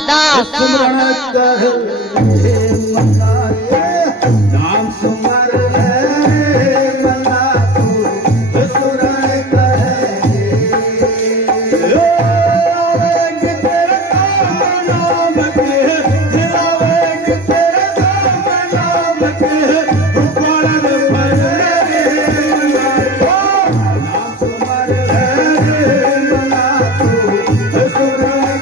दास सुमरण कर मना रे नाम सुमर रे मना तू सुमरण कर तेरे नाम के जिलावे तेरे नाम के उपरण पर नाम सुमर रे मना तू सुमरण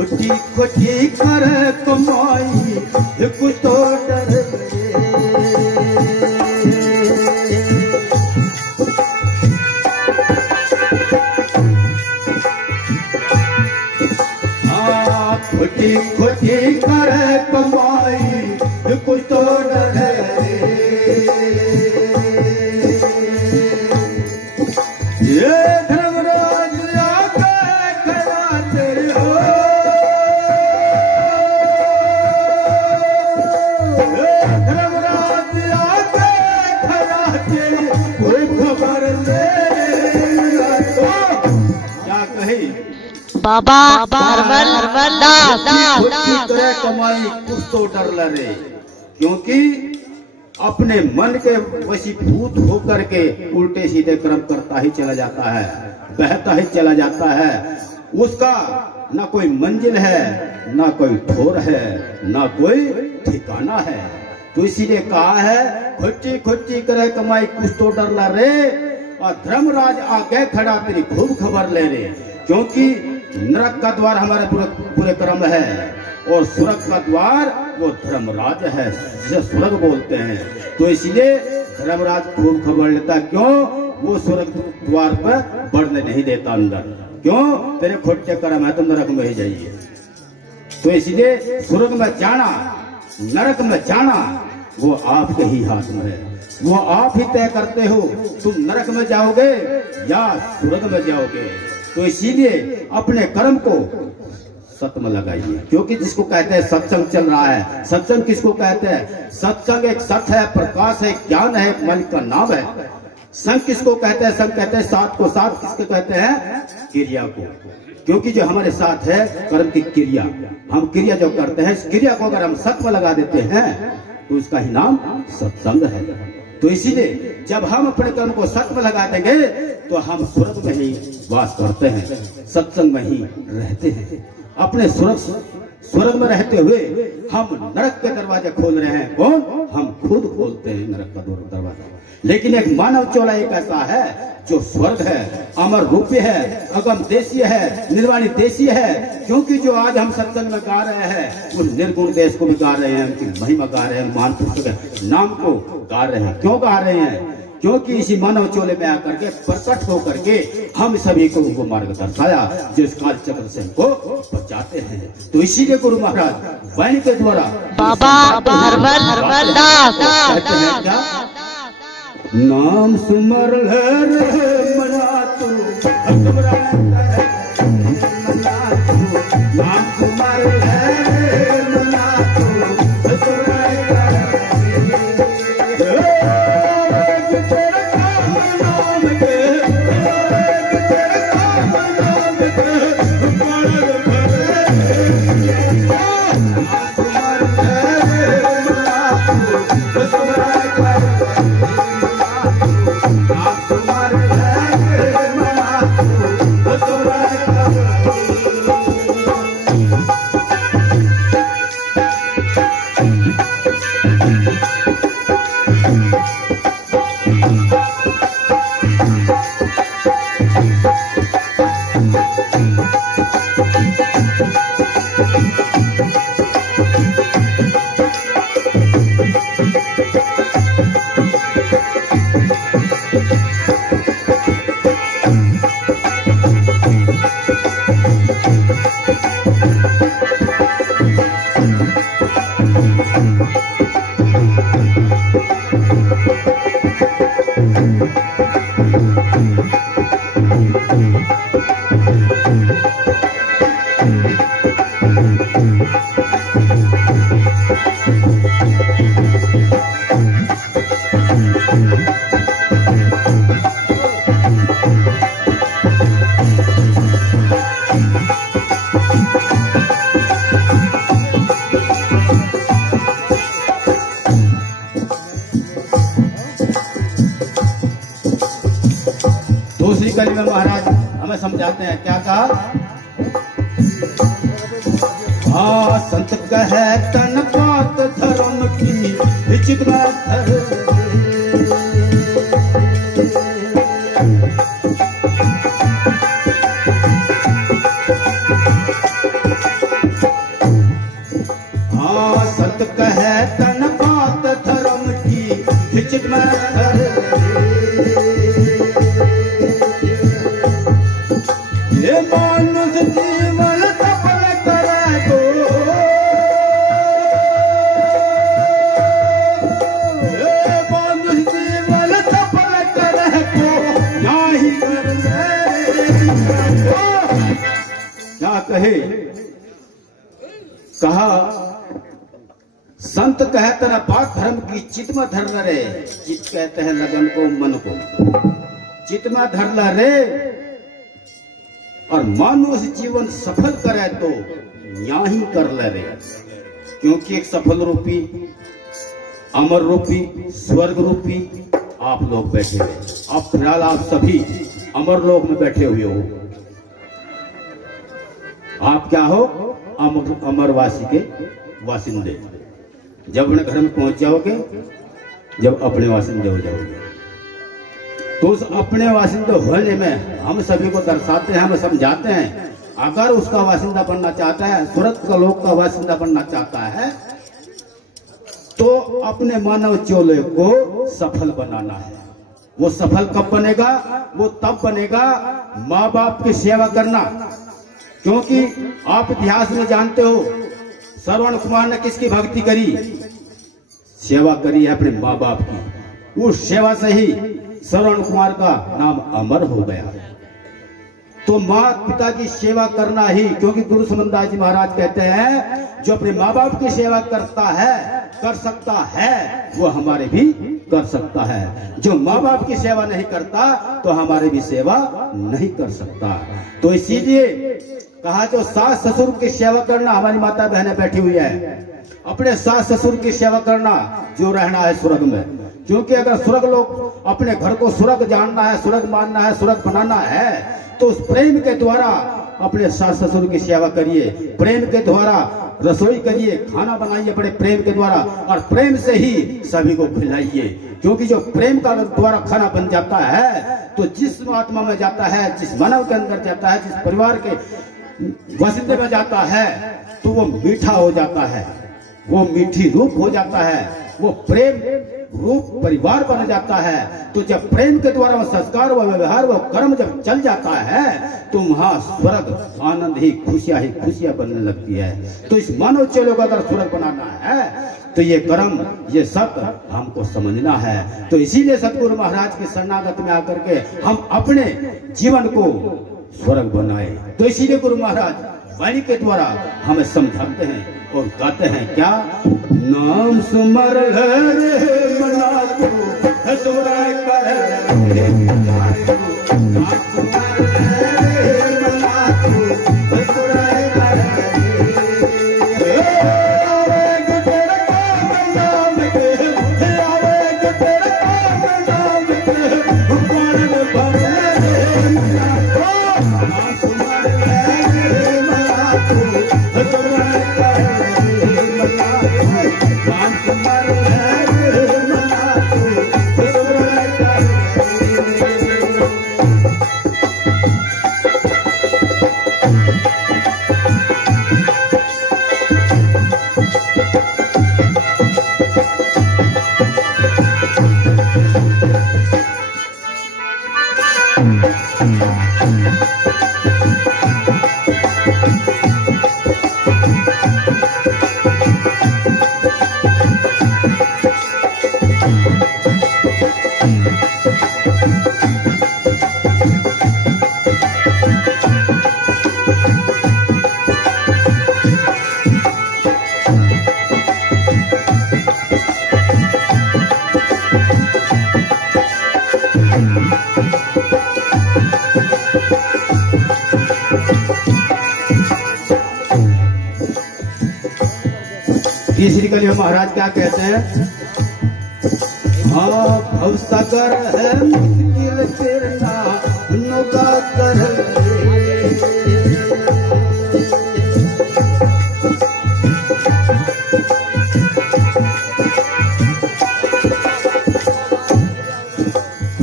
खोटी खोटी कर कमाई कुछ तो डर खोटी खोटी कर कमाई कुछ तो डर ये धर्मराज बाबा हरमल दास कमाई कुछ तो डर लगे, क्योंकि अपने मन के वशीभूत होकर के उल्टे सीधे कर्म करता ही चला जाता है, बहता ही चला जाता है। उसका ना कोई मंजिल है, ना कोई ठोर है, ना कोई ठिकाना है। तो इसीलिए कहा है खोटी खोटी करे कमाई कुछ तो डर ला रे, और धर्मराज आगे खड़ा तेरी खूब खबर ले रे, क्योंकि नरक का द्वार हमारे पूरे कर्म है और स्वर्ग का द्वार वो धर्मराज है, जिसे स्वर्ग बोलते हैं। तो इसलिए धर्मराज खूब खबर लेता, क्यों वो स्वर्ग द्वार पर बढ़ने नहीं देता अंदर, क्यों तेरे खोटे कर्म है तो नरक में ही जाइए। तो इसलिए स्वर्ग में जाना नरक में जाना वो आपके ही हाथ में है, वो आप ही तय करते हो तुम नरक में जाओगे या स्वर्ग में जाओगे। तो इसीलिए अपने कर्म को सत में लगाइए, क्योंकि जिसको कहते हैं सत्संग चल रहा है। सत्संग किसको कहते हैं? सत्संग एक सत्य है, प्रकाश है, ज्ञान है, मन का नाम है। संग किसको कहते हैं? संग कहते हैं साथ को। साथ किसको कहते हैं? क्रिया को, क्योंकि जो हमारे साथ है कर्म की क्रिया, हम क्रिया जो करते हैं, इस क्रिया को अगर हम सत्य में लगा देते हैं तो उसका ही नाम सत्संग है। तो इसीलिए जब हम अपने कर्म को सत्य में लगा देंगे तो हम स्वर्ग में ही वास करते हैं, सत्संग में ही रहते हैं। अपने स्वर्ग में रहते हुए हम नरक के दरवाजे खोल रहे हैं। कौन? हम खुद खोलते हैं नरक का दरवाजा। लेकिन एक मानव चोला एक ऐसा है जो स्वर्ग है, अमर रूपी है, अगम देशीय है, निर्वाणी देशीय है। क्योंकि जो आज हम सत्संग में गा रहे हैं उस निर्गुण देश को भी गा रहे हैं, उनकी महिमा गा रहे हैं, महान पुरुषों के नाम को गा रहे हैं। क्यों गा रहे हैं? क्योंकि इसी मानव चोले में आकर के प्रकट होकर के हम सभी को उनको मार्ग दर्शाया, जो इस काल चक्र से हमको बचाते हैं। तो इसीलिए गुरु महाराज वाणी के द्वारा बाबा हरमल क्या नाम सुमर रे मना तू नाम तुम्हारे है मना तो ससुराल दूसरी कली में महाराज हमें समझाते हैं, क्या कहा? संत कहे तन बात धर्म की इज्जत संत कहे तन बात धर्म की इज्जत में ये मानुष जीवन सफल करे तो ये मानुष जीवन सफल करे तो नहीं क्या कहे? कहा संत कहते न बात धर्म की चित में धर रे, चित कहते हैं लगन को मन को, चित में धर रे और मानुष जीवन सफल करे तो यही कर ले रे, क्योंकि एक सफल रूपी अमर रूपी स्वर्ग रूपी आप लोग बैठे हुए, आप फिलहाल आप सभी अमर लोक में बैठे हुए हो। आप क्या हो? अमरवासी के वासिंदे। जब अपने घर में पहुंच जाओगे, जब अपने वासिंदे हो जाओगे, तो उस अपने वासिंदे होने में हम सभी को दर्शाते हैं, हम समझाते हैं। अगर उसका वासिंदा बनना चाहता है, स्वर्ग का लोक का वासिंदा बनना चाहता है, तो अपने मानव चोले को सफल बनाना है। वो सफल कब बनेगा? वो तब बनेगा माँ बाप की सेवा करना। क्योंकि आप इतिहास में जानते हो, श्रवण कुमार ने किसकी भक्ति करी? सेवा करी है अपने माँ बाप की। उस सेवा से ही श्रवण कुमार का नाम अमर हो गया। तो माँ पिता की सेवा करना ही, क्योंकि गुरु समनदास जी महाराज कहते हैं जो अपने माँ बाप की सेवा करता है, कर सकता है, वो हमारे भी कर सकता है। जो माँ बाप की सेवा नहीं करता तो हमारे भी सेवा नहीं कर सकता। तो इसीलिए कहा जो सास ससुर की सेवा करना, हमारी माता बहनें बैठी हुई है, अपने सास ससुर की सेवा करना जो रहना है स्वर्ग में। क्योंकि अगर स्वर्ग लोग अपने घर को स्वर्ग जानना है, स्वर्ग मानना है, स्वर्ग बनाना है, तो उस प्रेम के द्वारा अपने सास ससुर की सेवा करिए, प्रेम के द्वारा रसोई करिए, खाना बनाइए बड़े प्रेम के द्वारा, और प्रेम से ही सभी को खिलाइए। क्योंकि जो प्रेम का द्वारा खाना बन जाता है, तो जिस आत्मा में जाता है, जिस मानव के अंदर जाता है, जिस परिवार के वसिंदे में जाता है, तो वो मीठा हो जाता है, वो मीठी रूप हो जाता है, वो प्रेम रूप परिवार बन जाता है। तो जब प्रेम के द्वारा वो संस्कार, वो व्यवहार, वो कर्म जब चल जाता है, तो वहां स्वर्ग आनंद ही खुशियां बनने लगती है। तो इस मानव चेलों को अगर स्वर्ग बनाना है, तो ये कर्म, ये सत्य हमको समझना है। तो इसीलिए सतगुरु महाराज के शरणागत में आकर के हम अपने जीवन को स्वर्ग बनाए। तो इसीलिए गुरु महाराज वाणी के द्वारा हमें समझाते हैं और गाते हैं क्या, नाम सुमर रे मना तू हसुराय कर रे नाम सुमर रे मना तू हसुराय कर रे आवे तेरे काम नाम के आवे तेरे काम नाम के भगवान भर रे मना नाम सुमर रे मना तू हसुराय कर रे मना नाम सुमर रे मना तू हसुराय कर रे। तीसरी कली में महाराज क्या कहते हैं, हाँ भवसागर है मुश्किल तेरना नौका कर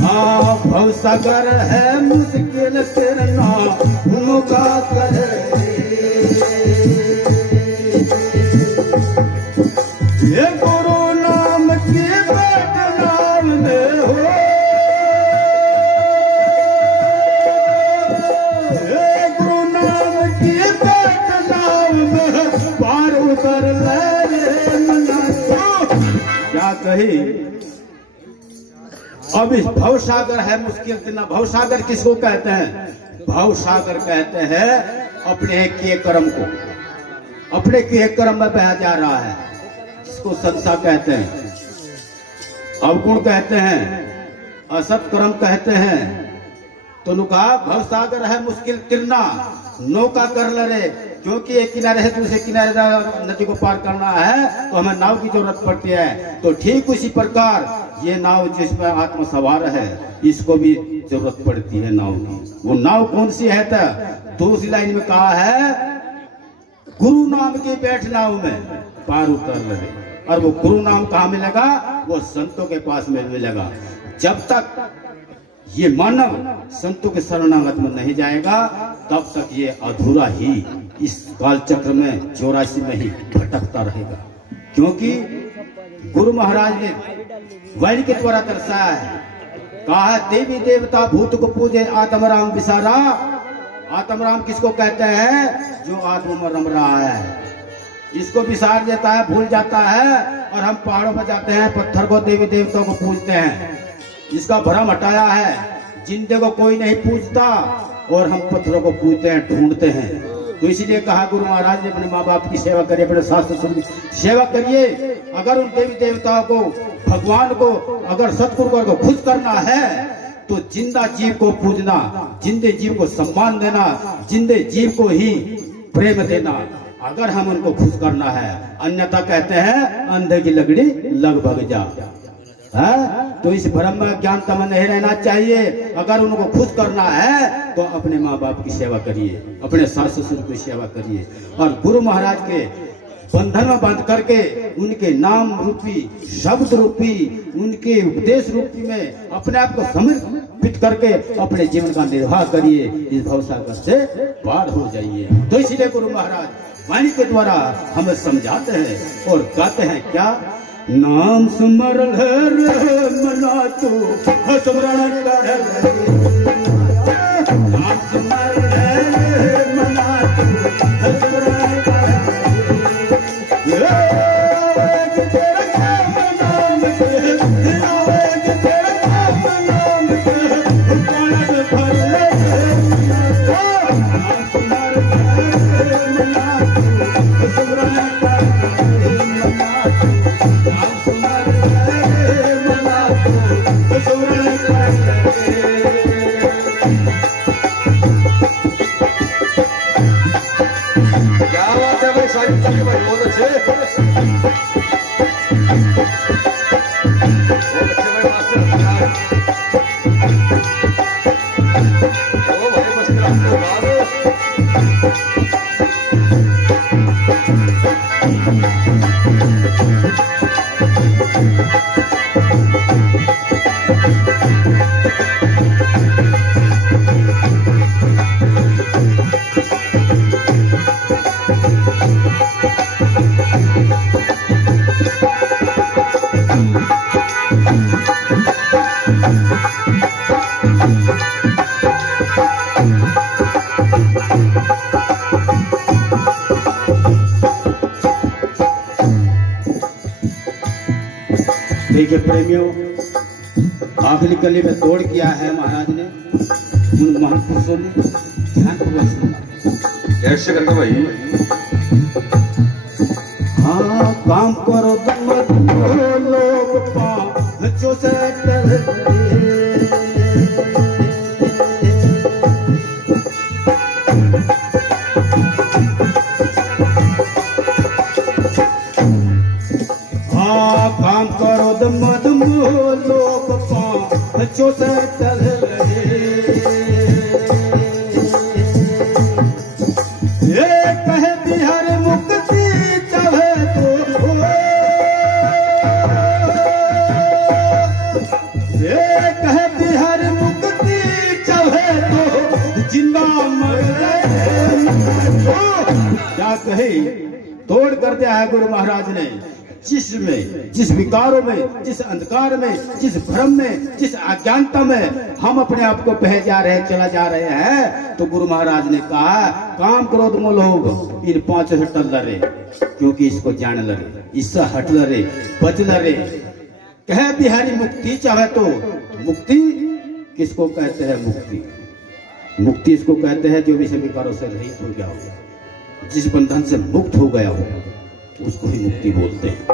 हाँ भवसागर है मुश्किल तेरना नौका कर ये गुरु नाम की बैठ नाम में हो, ये गुरु नाम की बैठ नाम में पार उतर ले मना तो क्या कही। अब इस भवसागर है मुश्किल तेरना, भवसागर किसको कहते हैं, भवसागर कहते हैं अपने किए कर्म को, अपने किए कर्म में बह जा रहा है, इसको संसार कहते हैं, अवगुण कहते हैं, असत कर्म कहते हैं। तो नुका भवसागर है मुश्किल तिरना नौका कर ले, क्योंकि एक किनारे है दूसरे किनारे नदी को पार करना है तो हमें नाव की जरूरत पड़ती है। तो ठीक उसी प्रकार ये नाव जिसमें आत्मा सवार है इसको भी जरूरत पड़ती है नाव की। वो नाव कौन सी है, तो दूसरी लाइन में कहा है गुरु नाम की बैठ नाव में पार उतर लगे। और वो गुरु नाम कहाँ मिलेगा, वो संतों के पास में मिलेगा। जब तक ये मानव संतों के शरणागत में नहीं जाएगा तब तक ये अधूरा ही इस काल चक्र में 84 में ही भटकता रहेगा। क्योंकि गुरु महाराज ने वाणी के द्वारा दर्शाया है, कहा है देवी देवता भूत को पूजे आत्मराम विसारा। आत्मराम किसको कहते हैं, जो आत्मा में रम रहा है, इसको विसार देता है, भूल जाता है। और हम पहाड़ों पर जाते हैं, पत्थर को देवी देवताओं को पूजते हैं, इसका भ्रम हटाया है। जिंदे को कोई नहीं पूजता और हम पत्थरों को पूजते हैं, ढूंढते हैं। तो इसलिए कहा गुरु महाराज ने अपने माँ बाप की सेवा करिए, अपने सास ससुर की सेवा करिए। अगर उन देवी देवताओं को, भगवान को, अगर सतगुरु को खुश करना है तो जिंदा जीव को पूजना, जिंदे जीव को सम्मान देना, जिंदे जीव को ही प्रेम देना, अगर हम उनको खुश करना है। अन्यथा कहते हैं अंधे की लकड़ी लग भग जा है। तो इस भ्रम में ज्ञानता में नहीं रहना चाहिए। अगर उनको खुश करना है तो अपने माँ बाप की सेवा करिए, अपने सास ससुर की सेवा करिए और गुरु महाराज के बंधन में बांध करके उनके नाम रूपी, शब्द रूपी, उनके उपदेश रूपी में अपने आप को समर्पित करके अपने जीवन का निर्वाह करिए। इस भवसागर से पार हो जाइए। तो इसलिए गुरु महाराज वाणी के द्वारा हमें समझाते हैं और गाते हैं क्या, नाम सुमर मना तू स्मरण कर, नाम सुमर मना तू स्मरण कर, तेरे काम नाम के, तेरे काम नाम के, भर देखिए प्रेमियों, आखिरी कली में तोड़ किया है महाराज ने, उन महापुरुषों ने। ध्यानपूर्वक सुनना कैसे करते भाई। हाँ, काम करो तुम लोग पाँचों से काम करो दम लोग पाँचों से चल रहे। ये कहे बिहार मुक्ति चाहे तो, ये कहे बिहार मुक्ति चाहे तो जिंदा मर क्या कहे। तोड़ कर दिया है गुरु महाराज ने। जिस विकारों में, जिस अंधकार में, जिस भ्रम में, जिस अज्ञानता में हम अपने आप को बह जा रहे, चला जा रहे हैं, तो गुरु महाराज ने कहा काम क्रोध मोह लोभ इन पांचों से टल लरे, क्योंकि इसको जान लरे, इससे हट लरे, बच लरे। कहे बिहारी मुक्ति चाहे तो, मुक्ति किसको कहते हैं? मुक्ति मुक्ति इसको कहते हैं जो विषय विकारों से रहित हो गया हो, जिस बंधन से मुक्त हो गया हो, उसको ही मुक्ति बोलते हैं।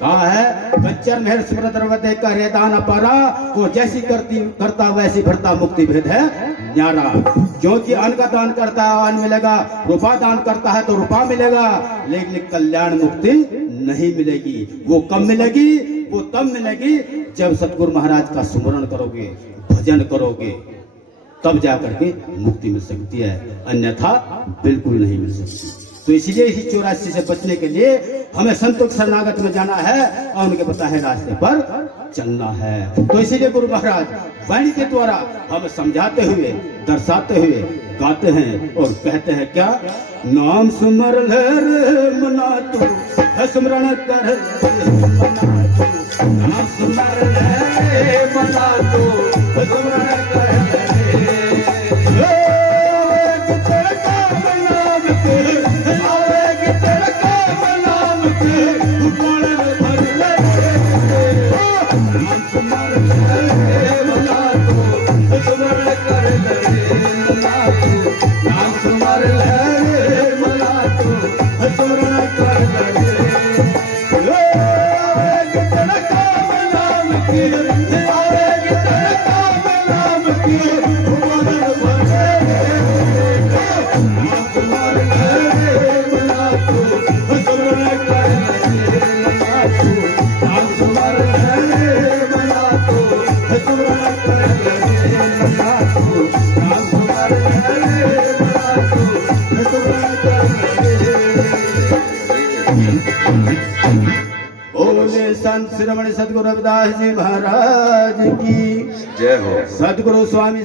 कहा है बच्चर मेहर स्मृत रवते करे दान अपारा, वो जैसी करता वैसी भरता, मुक्ति भेद है न्यारा। क्योंकि अन्न का दान करता है अन्न मिलेगा, रुपा दान करता है तो रुपा मिलेगा, लेकिन कल्याण मुक्ति नहीं मिलेगी। वो कब मिलेगी? वो तब मिलेगी जब सतगुरु महाराज का सुमरण करोगे, भजन करोगे, तब जाकर के मुक्ति मिल सकती है, अन्यथा बिल्कुल नहीं मिल सकती। तो इसलिए इसी 84 से बचने के लिए हमें संतों के शरणागत में जाना है और उनके बताए रास्ते पर चलना है। तो इसीलिए गुरु महाराज वाणी के द्वारा हमें समझाते हुए, दर्शाते हुए गाते हैं और कहते हैं क्या? नाम सुमर मना तू स्मरण कर, नाम सुमर मना तू स्मरण कर। बोले संत श्रवण सदगुरु रविदास जी महाराज की जय हो। सदगुरु स्वामी